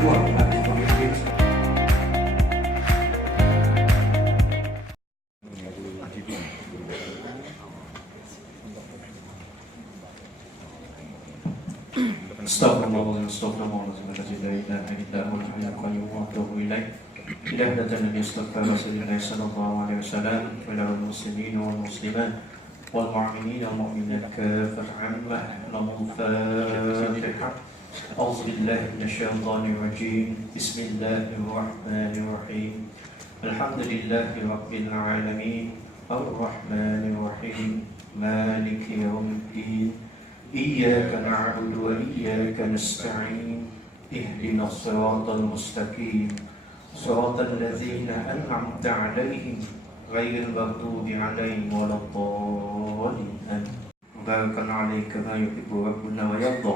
ketua Majlis Pemimpin Astagfirullah, astagfirullah, إلى هدى النبي استغفر رسول الله صلى الله عليه وسلم وإلى المسلمين والمسلمات والمؤمنين والمؤمنات كافة عامة لهم الفاتحة. أعوذ بالله من الشيطان الرجيم. بسم الله الرحمن الرحيم. الحمد لله رب العالمين الرحمن الرحيم مالك يوم الدين إياك نعبد وإياك نستعين اهدنا الصراط المستقيم صراط الذين أنعمت عليهم غير المغضوب عليهم ولا الضالين. بارك عليك ما يحب ربنا ويرضى.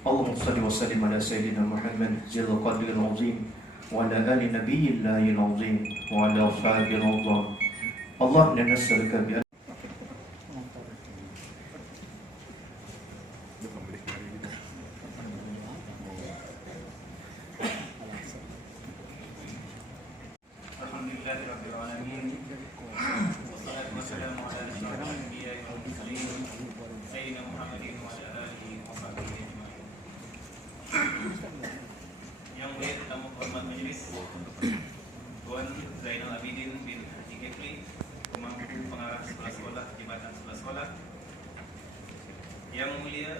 اللهم صل وسلم على سيدنا محمد ذي القدر العظيم وعلى آل نبي الله العظيم وعلى أصحابه العظام. اللهم إنا نسألك بأن Yang mulia tetamu hormat majlis Tuan Zainal Abidin bin Haji Kepri, Pemangku Pengarah Sekolah-Sekolah Jabatan Sekolah-Sekolah. Yang mulia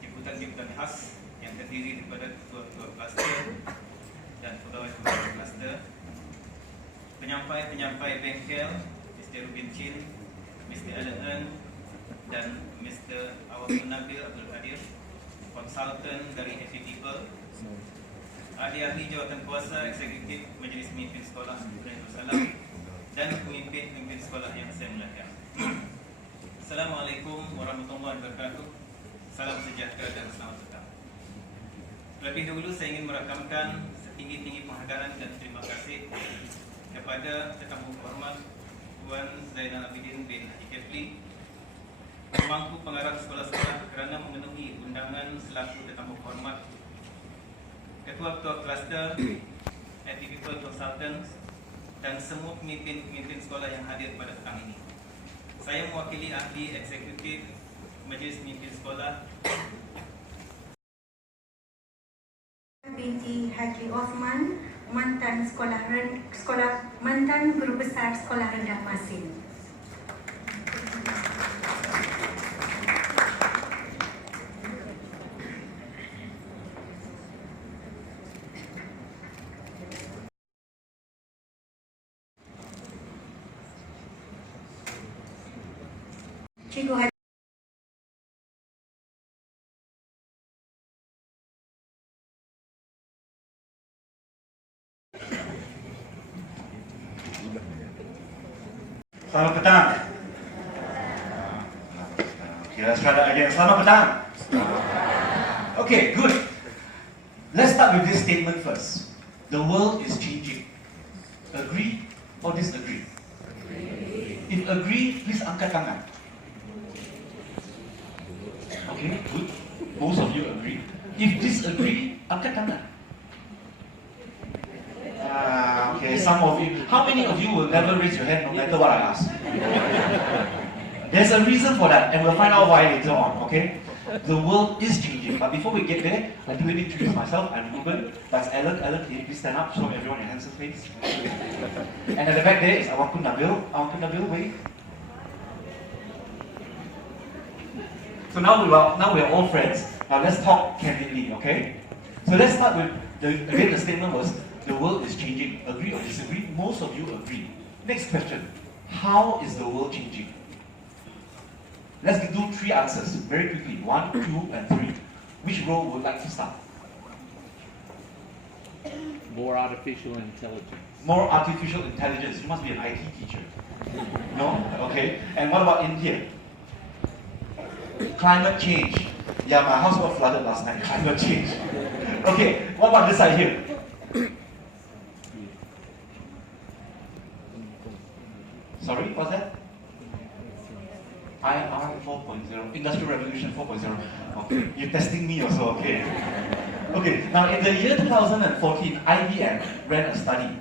jemputan-jemputan khas yang terdiri daripada ketua-ketua kluster dan pegawai-pegawai kluster, penyampai-penyampai bengkel Mr. Rubin Chin, Mr. Alan dan Mr. Awakil Nabil Abdul Qadir, konsultan dari STPRI, ahli-ahli jawatan kuasa eksekutif Majlis Pemimpin Sekolah Salam dan pemimpin-pemimpin sekolah yang saya muliakan. Assalamualaikum warahmatullahi wabarakatuh. Salam sejahtera dan selamat datang. Terlebih dahulu saya ingin merakamkan setinggi-tinggi penghargaan dan terima kasih kepada tetamu hormat Tuan Zainal Abidin bin Haji Kepri, Pemangku Pengarah Sekolah-Sekolah, kerana memenuhi undangan selaku tetamu hormat Ketua-Ketua Kluster, Ethical Consultants dan semua pemimpin-pemimpin sekolah yang hadir pada petang ini. Saya mewakili ahli eksekutif Majlis Pemimpin Sekolah binti Haji Osman, mantan mantan Guru Besar Sekolah Rendah Masin. Cikgu Haji Selamat petang. Kira sekadar aja. Selamat petang. Okay, good. Let's start with this statement first. The world is changing. Agree or disagree? If agree, please angkat tangan. Okay, good. Most of you agree. If disagree, angkat tangan. Okay, some of you. How many of you will never raise your hand no matter what I ask? There's a reason for that, and we'll find out why later on, okay? The world is changing, but before we get there, I do need to introduce myself. I'm Ruben. That's Alan. Alan, can you please stand up? Show everyone your handsome face. And at the back there is Awakil Nabil. Awakil Nabil, wait. So now we're all friends. Now let's talk candidly, okay? So let's start with, again the statement was, the world is changing. Agree or disagree? Most of you agree. Next question. How is the world changing? Let's do 3 answers very quickly. 1, 2, and 3. Which row would like to start? More artificial intelligence. More artificial intelligence. You must be an IT teacher. No? Okay. And what about in here? Climate change. Yeah, my house got flooded last night. Climate change. Okay. What about this side here? Sorry, what's that? IR 4.0, Industrial Revolution 4.0. Okay, you're testing me also, okay. Okay, now in the year 2014, IBM ran a study.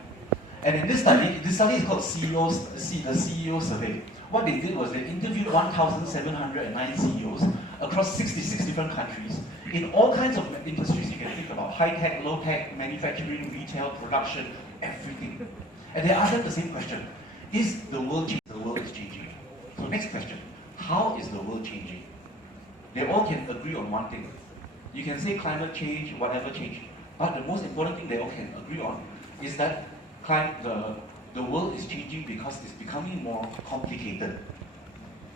And in this study is called the CEO survey. What they did was they interviewed 1,709 CEOs across 66 different countries in all kinds of industries you can think about: high-tech, low-tech, manufacturing, retail, production, everything. And they asked them the same question: is the world changing? The world is changing. So next question: how is the world changing? They all can agree on one thing. You can say climate change, whatever change, but the most important thing they all can agree on is that the world is changing because it's becoming more complicated.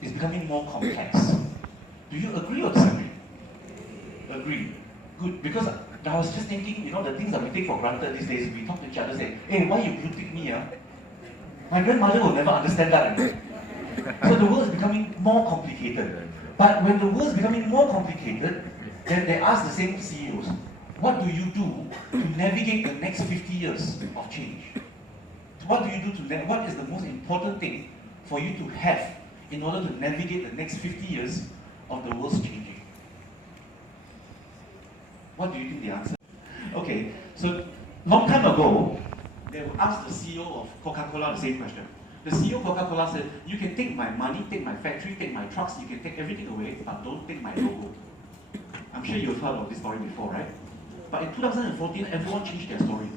It's becoming more complex. Do you agree or disagree? Agree. Good. Because I was just thinking, the things that we take for granted these days, we talk to each other, say, hey, why you blue tick me? My grandmother will never understand that. So the world is becoming more complicated. But when the world is becoming more complicated, then they ask the same CEOs, what do you do to navigate the next 50 years of change? What do you do what is the most important thing for you to have in order to navigate the next 50 years of the world's changing? What do you think the answer? Okay, so long time ago, they would ask the CEO of Coca-Cola the same question. The CEO of Coca-Cola said, you can take my money, take my factory, take my trucks, you can take everything away, but don't take my logo. I'm sure you've heard of this story before, right? But in 2014, everyone changed their story.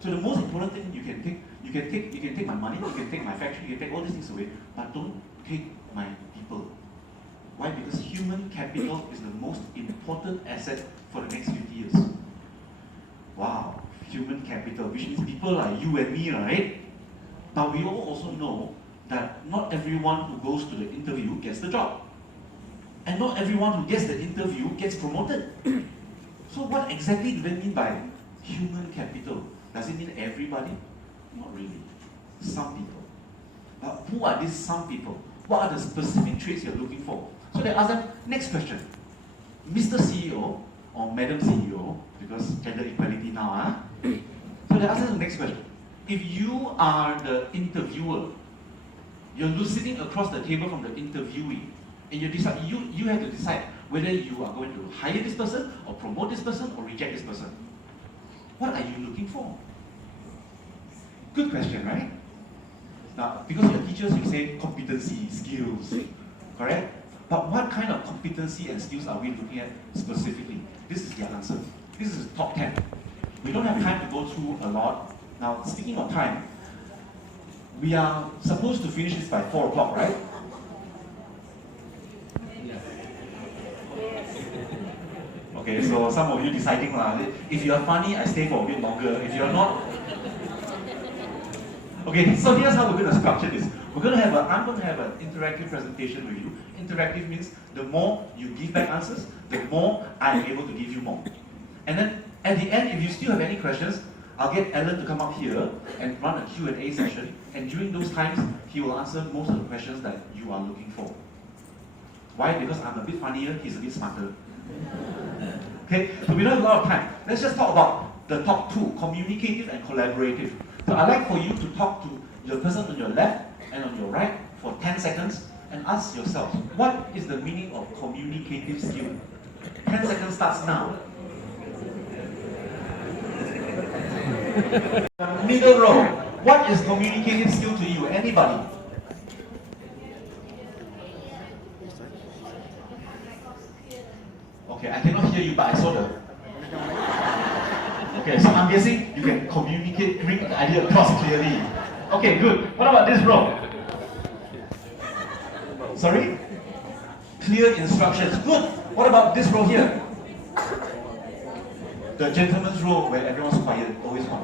So the most important thing you can take my money, you can take my factory, you can take all these things away, but don't take my people. Why? Because human capital is the most important asset for the next 50 years. Wow, human capital, which means people like you and me, right? But we all also know that not everyone who goes to the interview gets the job. And not everyone who gets the interview gets promoted. So what exactly do they mean by human capital? Does it mean everybody? Not really. Some people. But who are these some people? What are the specific traits you're looking for? So they ask them, next question. Mr. CEO or Madam CEO, because gender equality now, So they ask them the next question. If you are the interviewer, you're sitting across the table from the interviewee, and you have to decide whether you are going to hire this person, or promote this person, or reject this person. What are you looking for? Good question, right? Now, because you're teachers, you say competency, skills, correct? But what kind of competency and skills are we looking at specifically? This is the answer. This is the top 10. We don't have time to go through a lot. Now, speaking of time, we are supposed to finish this by 4 o'clock, right? Okay, so some of you deciding, if you are funny, I stay for a bit longer. If you're not... Okay, so here's how we're going to structure this. I'm going to have an interactive presentation with you. Interactive means the more you give back answers, the more I'm able to give you more. And then at the end, if you still have any questions, I'll get Alan to come up here and run a Q&A session. And during those times, he will answer most of the questions that you are looking for. Why? Because I'm a bit funnier, he's a bit smarter. Okay, so we don't have a lot of time. Let's just talk about the top 2, communicative and collaborative. So I'd like for you to talk to the person on your left and on your right for 10 seconds and ask yourself, what is the meaning of communicative skill? 10 seconds starts now. Middle row, what is communicative skill to you? Anybody? Okay, I cannot hear you, but I saw the... Okay, so I'm guessing you can communicate, bring the idea across clearly. Okay, good. What about this row? Sorry? Clear instructions. Good. What about this row here? The gentleman's row where everyone's quiet, always one.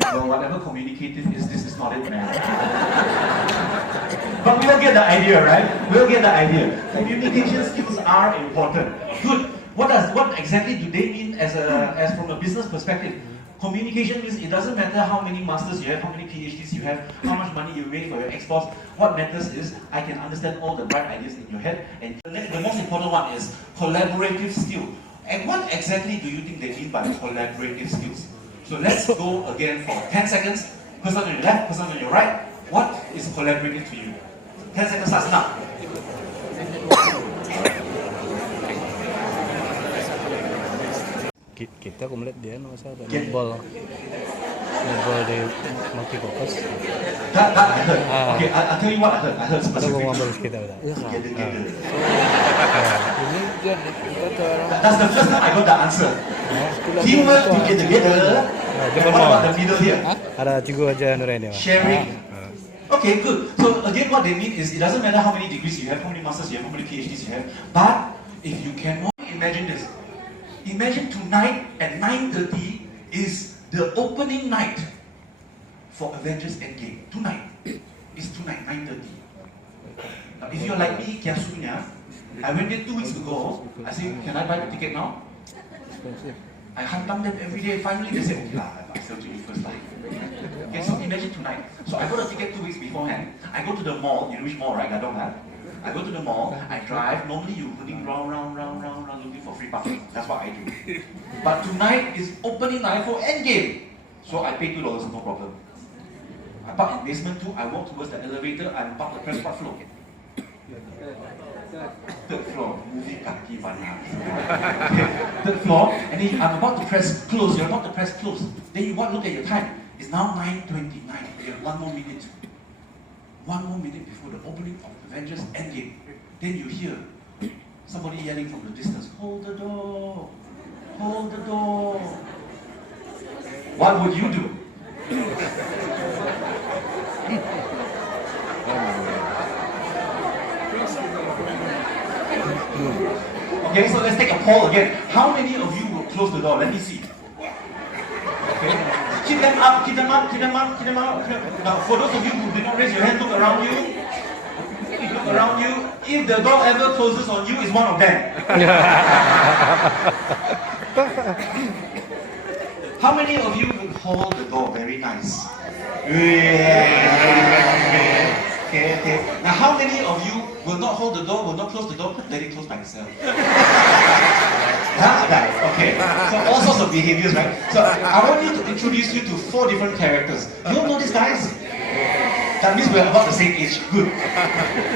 Well, whatever communicative is, this is not it, man. But we'll get the idea, right? We'll get the idea. Communication skills are important. Good. What exactly do they mean as from a business perspective? Communication means it doesn't matter how many masters you have, how many PhDs you have, how much money you make for your exports. What matters is I can understand all the bright ideas in your head. And the most important one is collaborative skill. And what exactly do you think they mean by collaborative skills? So let's go again for 10 seconds. Person on your left, person on your right. What is collaborative to you? 10 seconds starts now. Kita aku melihat dia masa ada netball di multipurpose. That I heard. Okay, I'll tell you what I heard. I heard Ada specifically. gua ngobrol kita udah. Together. Ini dia kata orang That's the first time I got the answer. Teamwork together. Dia And what about the middle here? Ada cikgu aja Nuraini. Sharing. Okay, good. So again, what they mean is it doesn't matter how many degrees you have, how many masters you have, how many PhDs you have, but if you can only imagine this. Imagine tonight at 9:30 is the opening night for Avengers Endgame. Tonight. It's tonight, 9:30. Now, if you're like me, kiasunya, I went there 2 weeks ago. I said, can I buy the ticket now? I hantam them every day. Finally, they said, okay, I'll sell to you first. Okay, so imagine tonight. So I got a ticket 2 weeks beforehand. I go to the mall. You know which mall, right? Gadong, huh? I go to the mall. I drive. Normally, you're running round, looking for free parking. That's what I do. But tonight is opening night for Endgame. So I pay $2, no problem. I park in basement 2. I walk towards the elevator. I park the press part floor. Third floor, movie kaki banyak. Okay, third floor, and then I'm about to press close. You're about to press close. Then you look at your time. It's now 9:29. You have 1 more minute. 1 more minute before the opening of Avengers Endgame. Then you hear somebody yelling from the distance, "Hold the door! Hold the door!" What would you do? Okay, so let's take a poll again. How many of you will close the door? Let me see. Okay. Keep them up, keep them up, keep them up, keep them up. Now, for those of you who did not raise your hand, look around you. Look around you. If the door ever closes on you, it's one of them. How many of you will hold the door? Very nice. Okay. Now, how many of you will not hold the door, will not close the door, let it close by itself? Right. Okay. So all sorts of behaviors, right? So I want you to introduce you to 4 different characters. You all know these guys? That means we're about the same age. Good.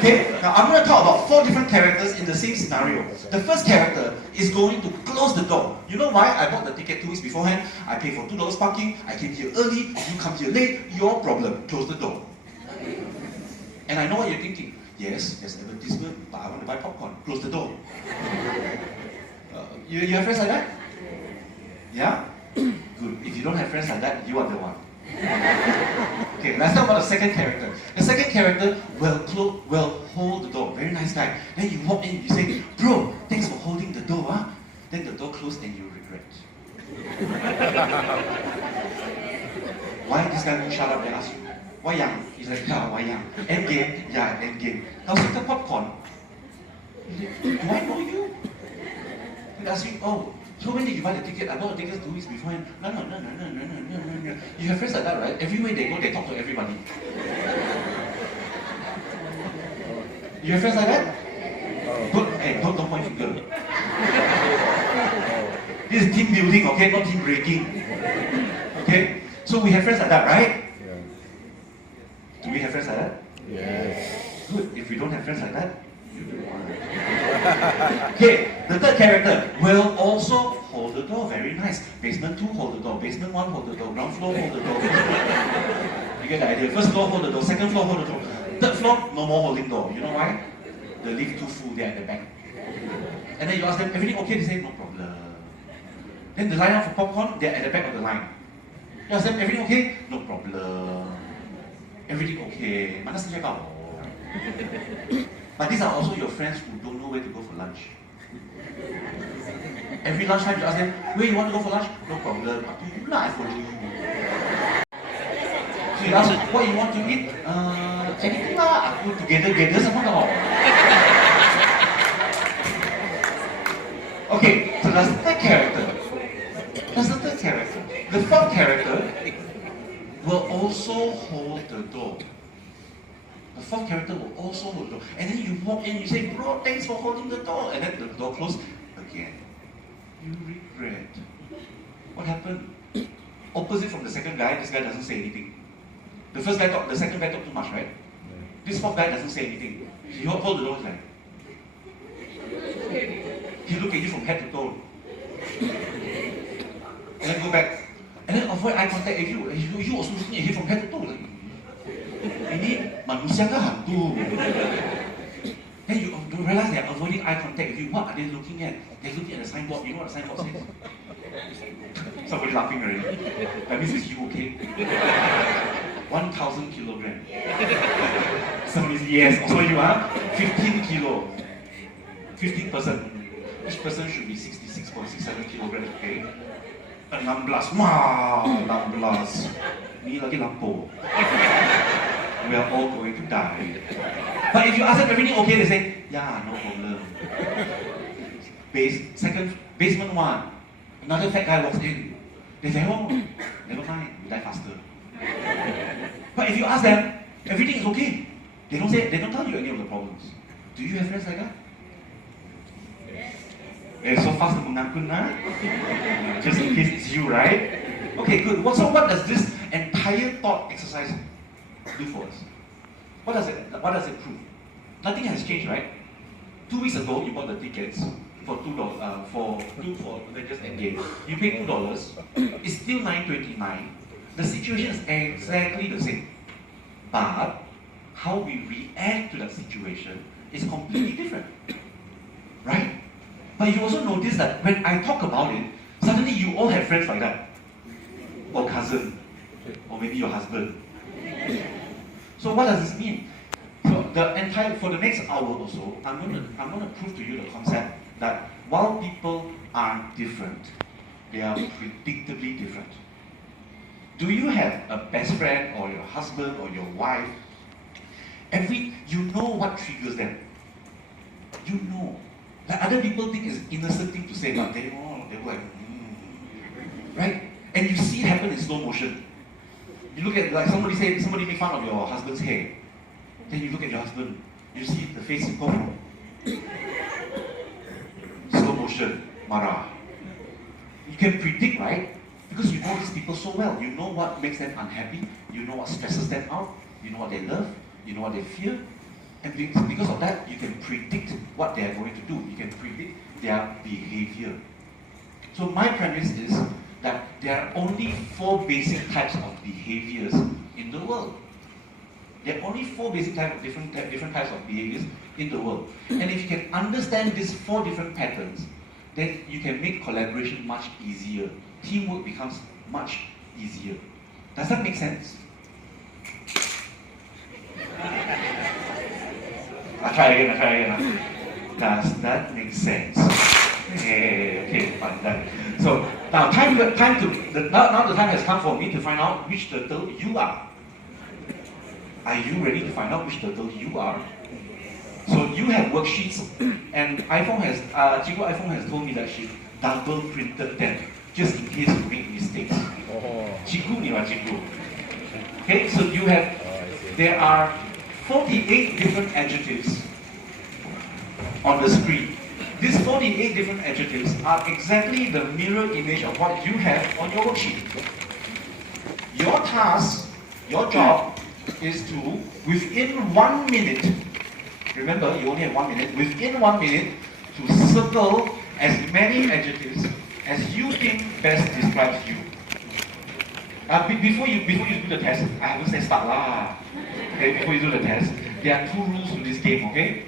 Okay. Now I'm going to talk about 4 different characters in the same scenario. The first character is going to close the door. You know why? I bought the ticket 2 weeks beforehand. I paid for $2 parking. I came here early. You come here late. Your problem. Close the door. And I know what you're thinking. Yes, there's advertisement, but I want to buy popcorn. Close the door. You have friends like that? Yeah? Good. If you don't have friends like that, you are the one. Okay, let's talk about the second character. The second character will hold the door. Very nice guy. Then you walk in, you say, "Bro, thanks for holding the door." Huh? Then the door closed and you regret. Why this guy won't shut up and ask you? Why young? He's like, yeah, why young? Endgame? Yeah, endgame. How's the popcorn? He's like, do I know you? He asks you, oh, so when did you buy the ticket? I bought the ticket 2 weeks beforehand. No. You have friends like that, right? Everywhere they go, they talk to everybody. You have friends like that? Don't point finger. This is team building, okay? Not team breaking. Okay? So we have friends like that, right? Do we have friends like that? Yes. Good. If we don't have friends like that, you do one. Okay, the third character will also hold the door. Very nice. Basement 2, hold the door. Basement 1, hold the door. Ground floor, hold the door. You get the idea. First floor, hold the door. Second floor, hold the door. Third floor, no more holding door. You know why? The lift too full, they're at the back. And then you ask them, everything okay? They say, no problem. Then the line up for popcorn, they're at the back of the line. You ask them, everything okay? No problem. Everything okay. Mana saja kau. But these are also your friends who don't know where to go for lunch. Every lunchtime you ask them, where you want to go for lunch? No problem. Up to you lah, I follow you. So you ask, what you want to eat? Anything lah. Aku together sama kau. Okay, so that's the third character. The fourth character will also hold the door. The fourth character will also hold the door. And then you walk in, you say, "Bro, thanks for holding the door." And then the door closed again. You regret. What happened? Opposite from the second guy, this guy doesn't say anything. The first guy talked, the second guy talked too much, right? This fourth guy doesn't say anything. He hold the door, he's like. He look at you from head to toe. then go back, and then avoid eye contact with you. And you also looking at him from head to toe. Like, ini manusia ke hantu? Then you realize they are avoiding eye contact with you. What are they looking at? They're looking at the signboard. You know what the signboard says? Somebody laughing already. That means it's you, okay? 1,000 kilograms. Somebody says, yes, also you are 15 kilo. 15%. Each person should be 66.67 kilograms, okay? 16. Wah, 16. Ni lagi lampu. We are all going to die. But if you ask them everything okay, they say, yeah, no problem. Basement 1. Another fat guy walks in. They say, oh, never mind, you die faster. But if you ask them, everything is okay. They don't tell you any of the problems. Do you have friends like that? So fast to mengaku, just in case it's you, right? Okay, good. So what does this entire thought exercise do for us? What does it prove? Nothing has changed, right? 2 weeks ago, you bought the tickets for $2 for Avengers Endgame. You paid $2. It's still $9.29. The situation is exactly the same, but how we react to that situation is completely different, right? But you also notice that when I talk about it, suddenly you all have friends like that, or cousin, or maybe your husband. So what does this mean? So for the next hour or so, I'm gonna prove to you the concept that while people are different, they are predictably different. Do you have a best friend or your husband or your wife? You know what triggers them. You know. Like other people think it's innocent thing to say, but they're like, right? And you see it happen in slow motion. You look at, like somebody make fun of your husband's hair. Then you look at your husband, you see the face go slow motion, marah. You can predict, right? Because you know these people so well. You know what makes them unhappy, you know what stresses them out, you know what they love, you know what they fear. And because of that, you can predict what they are going to do. You can predict their behavior. So my premise is that there are only 4 basic types of behaviors in the world. There are only 4 basic types of different types of behaviors in the world. And if you can understand these 4 different patterns, then you can make collaboration much easier. Teamwork becomes much easier. Does that make sense? I'll try again. Does that make sense? Okay, fine, done. So now the time has come for me to find out which turtle you are. Are you ready to find out which turtle you are? So you have worksheets, and Chico iPhone has told me that she double printed them just in case you make mistakes. Chico. Okay, so there are 48 different adjectives on the screen. These 48 different adjectives are exactly the mirror image of what you have on your worksheet. Your task, your job, is to, within 1 minute, remember you only have 1 minute, within 1 minute, to circle as many adjectives as you think best describes you. Before you do the test, I haven't said start lah. Okay, before you do the test, there are 2 rules to this game, okay?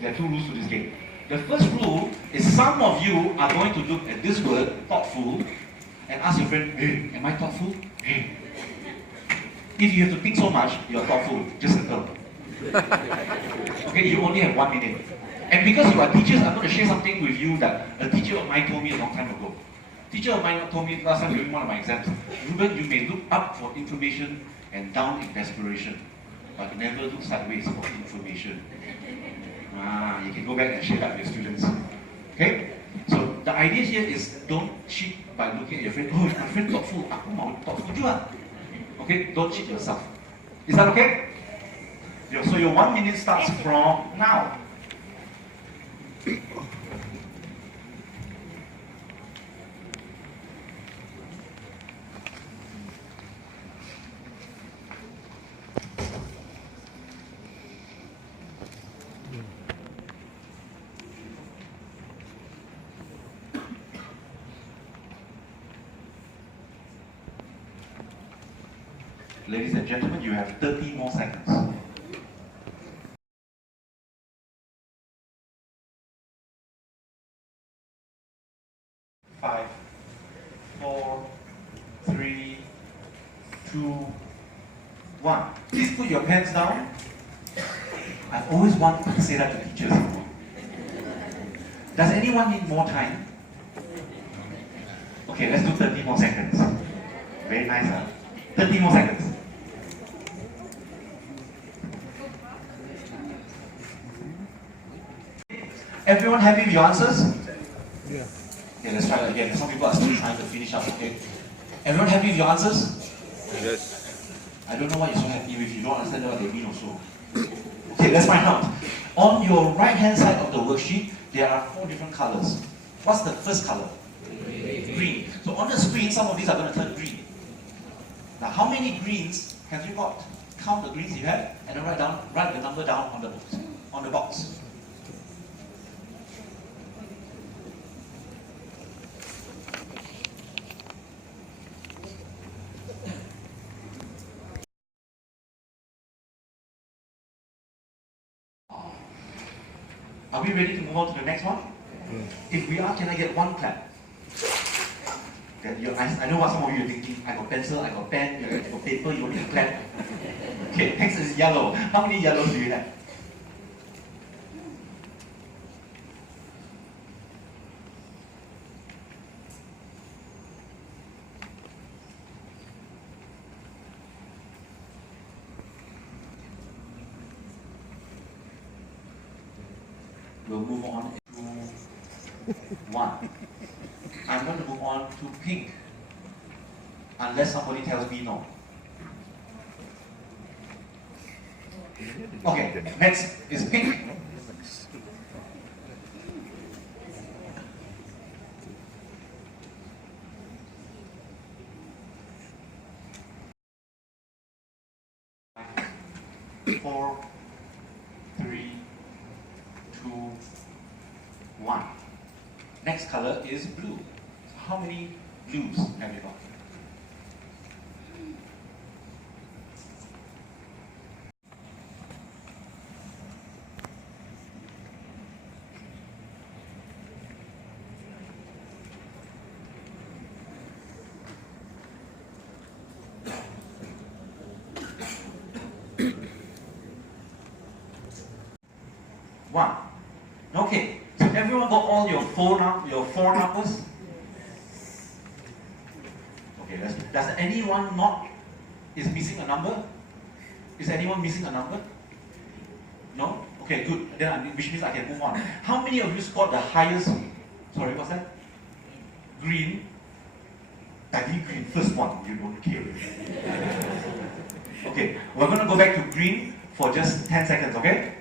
There are 2 rules to this game. The first rule is some of you are going to look at this word, thoughtful, and ask your friend, hey, am I thoughtful? Hey. If you have to think so much, you're thoughtful, just circle. Okay, you only have 1 minute. And because you are teachers, I'm going to share something with you that a teacher of mine told me a long time ago. Teacher of mine told me last time during one of my exams, Ruben, you may look up for information and down in desperation, but never look sideways for information. You can go back and share that with your students. Okay? So the idea here is don't cheat by looking at your friend. Oh, my friend thoughtful. Aku mau thoughtful juga. Okay? Don't cheat yourself. Is that okay? So your 1 minute starts from now. Ladies and gentlemen, you have 30 more seconds. 5, 4, 3, 2, 1. Please put your pens down. I've always wanted to say that to teachers. Does anyone need more time? Okay, let's do 30 more seconds. Very nice, huh? 30 more seconds. Everyone happy with your answers? Yeah. Okay, let's try that again. Some people are still trying to finish up, okay? Everyone happy with your answers? Yes. I don't know what you're so happy with. You don't understand what they mean also. Okay, let's find out. On your right-hand side of the worksheet, there are 4 different colors. What's the first color? Green. So on the screen, some of these are going to turn green. Now, how many greens have you got? Count the greens you have, and then write the number down on the box. Are we ready to move on to the next one? If we are, can I get one clap? I know what some of you are thinking. I got pencil, I got pen, I got paper, you only clap. Okay, next is yellow. How many yellows do you have? We'll move on to 1. I'm going to move on to pink, unless somebody tells me no. Okay, next is pink. Four, 3, 2, 1. Next color is blue. So how many blues have you got? One. Okay, so everyone got all your four numbers? Okay, does anyone is missing a number? Is anyone missing a number? No? Okay, good. Then which means I can move on. How many of you scored the highest? Sorry, what's that? Green. Green, first one, you don't care. Okay, we're going to go back to green for just 10 seconds, okay?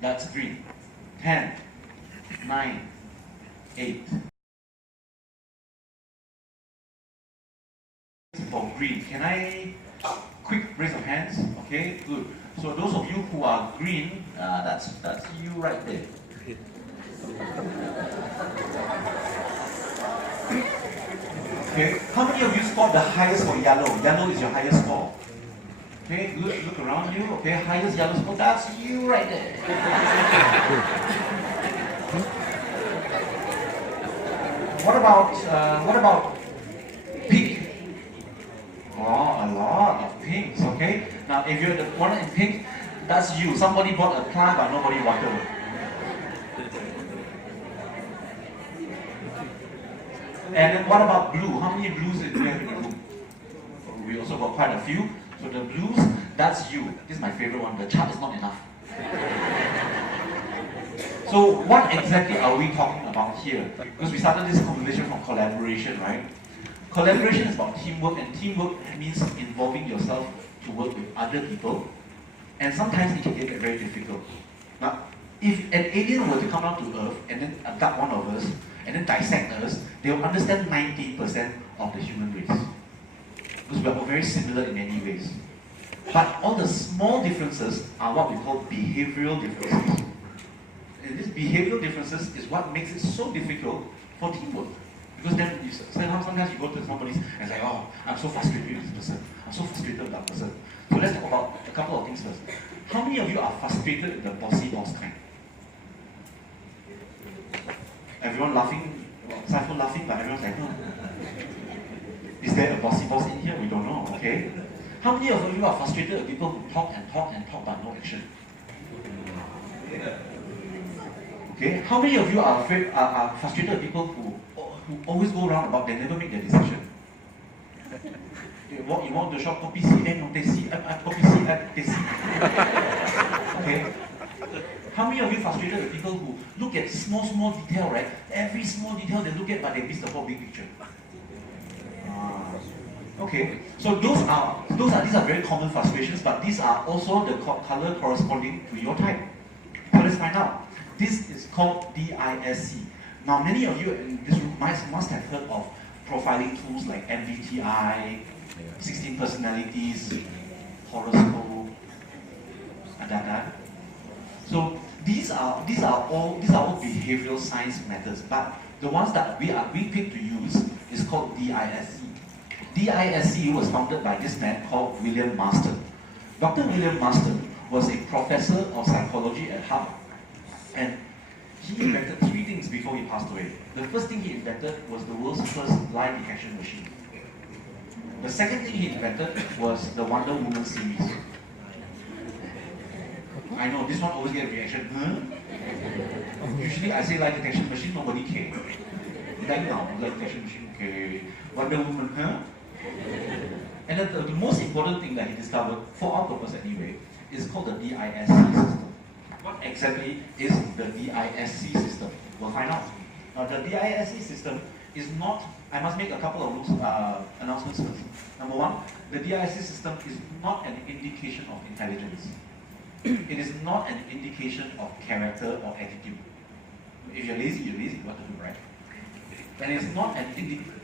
That's green. 10, 9, 8. For green, can I quick raise of hands? Okay, good. So those of you who are green, that's you right there. Okay, how many of you scored the highest for yellow? Yellow is your highest score. Okay, good. Look around you. Okay, highest yellow score. That's you right there. What about pink? Oh, a lot of pinks. Okay. Now, if you're the one in pink, that's you. Somebody bought a plant, but nobody watered it. And then what about blue? How many blues do we have in the room? We also got quite a few. So the blues, that's you. This is my favorite one. The chart is not enough. So what exactly are we talking about here? Because we started this conversation from collaboration, right? Collaboration is about teamwork, and teamwork means involving yourself to work with other people. And sometimes it can get very difficult. Now, if an alien were to come down to Earth and then abduct one of us, and then dissect us, they will understand 90% of the human race. Because we are all very similar in many ways. But all the small differences are what we call behavioral differences. And these behavioral differences is what makes it so difficult for teamwork. Because then sometimes you go to somebody and it's like, oh, I'm so frustrated with this person. I'm so frustrated with that person. So let's talk about a couple of things first. How many of you are frustrated with the bossy boss kind? Everyone laughing, Saiful laughing, but everyone's like, no. Is there a bossy boss in here? We don't know, okay? How many of you are frustrated with people who talk and talk and talk but no action? Okay? How many of you are frustrated with people who always go around about they never make their decision? You walk to the shop, kopi si, kopi si. Okay? How many of you frustrated with people who look at small detail, right? Every small detail they look at, but they miss the whole big picture. Okay, so these are very common frustrations, but these are also the color corresponding to your type. So let's find out. This is called DISC. Now, many of you in this room must have heard of profiling tools like MBTI, 16 personalities, horoscope, and that. So these are all behavioral science methods, but the ones that we pick to use is called DISC. DISC was founded by this man called William Marston. Dr. William Marston was a professor of psychology at Harvard, and he invented 3 things before he passed away. The first thing he invented was the world's first lie detection machine. The second thing he invented was the Wonder Woman series. I know, this one always gets a reaction. Huh? Usually I say lie detection machine, nobody cares. Like now, lie detection machine, okay. Wonder Woman, huh? And then the most important thing that he discovered, for our purpose anyway, is called the DISC system. What exactly is the DISC system? We'll find out. Now, the DISC system is not, I must make a couple of announcements first. Number one, the DISC system is not an indication of intelligence. It is not an indication of character or attitude. If you're lazy, you're lazy, what to do, right? And it's not an indication,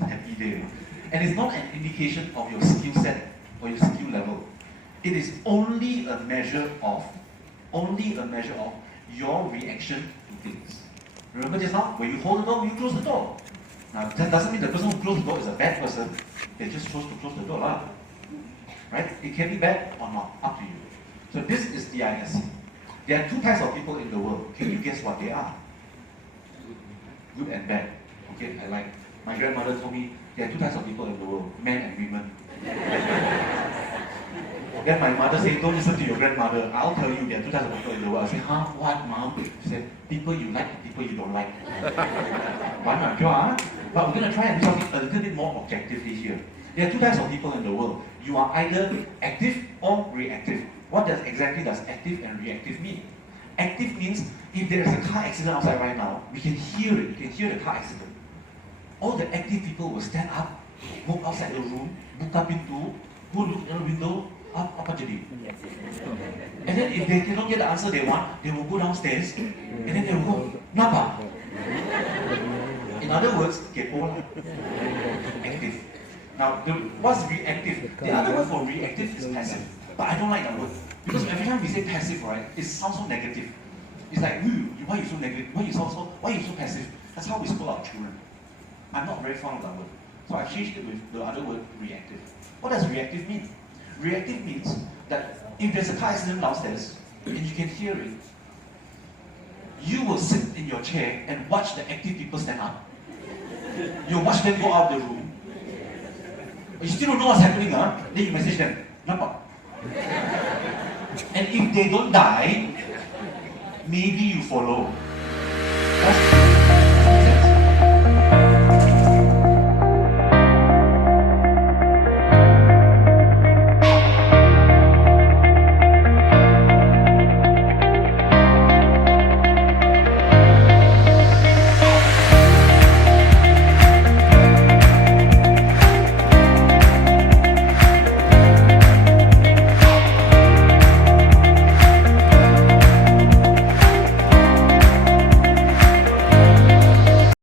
happy day. And it's not an indication of your skill set or your skill level. It is only a measure of your reaction to things. Remember just now, when you hold the door, you close the door. Now that doesn't mean the person who closed the door is a bad person. They just chose to close the door. Right? It can be bad or not, up to you. So this is DISC. There are 2 types of people in the world. Can you guess what they are? Good and bad. Okay, I like. My grandmother told me there are 2 types of people in the world, men and women. Then my mother said, don't listen to your grandmother. I'll tell you there are 2 types of people in the world. I said, huh? What, mom? She said, people you like and people you don't like. But we're going to try and do something a little bit more objectively here. There are 2 types of people in the world. You are either active or reactive. What exactly does active and reactive mean? Active means if there is a car accident outside right now, we can hear it. You can hear the car accident. All the active people will stand up, move outside the room, buka pintu, go look at the window, apa jadi? And then if they cannot get the answer they want, they will go downstairs, and then they will go, napa? In other words, kepo lah. Active. Now, what's reactive? The other word for reactive is passive. But I don't like that word. Because every time we say passive, right, it sounds so negative. It's like, why are you so negative? Why are you so passive? That's how we scold our children. I'm not very fond of that word. So I changed it with the other word, reactive. What does reactive mean? Reactive means that if there's a car accident downstairs, and you can hear it, you will sit in your chair and watch the active people stand up. You'll watch them go out of the room. You still don't know what's happening, huh? Then you message them, nampak? And if they don't die, maybe you follow. That's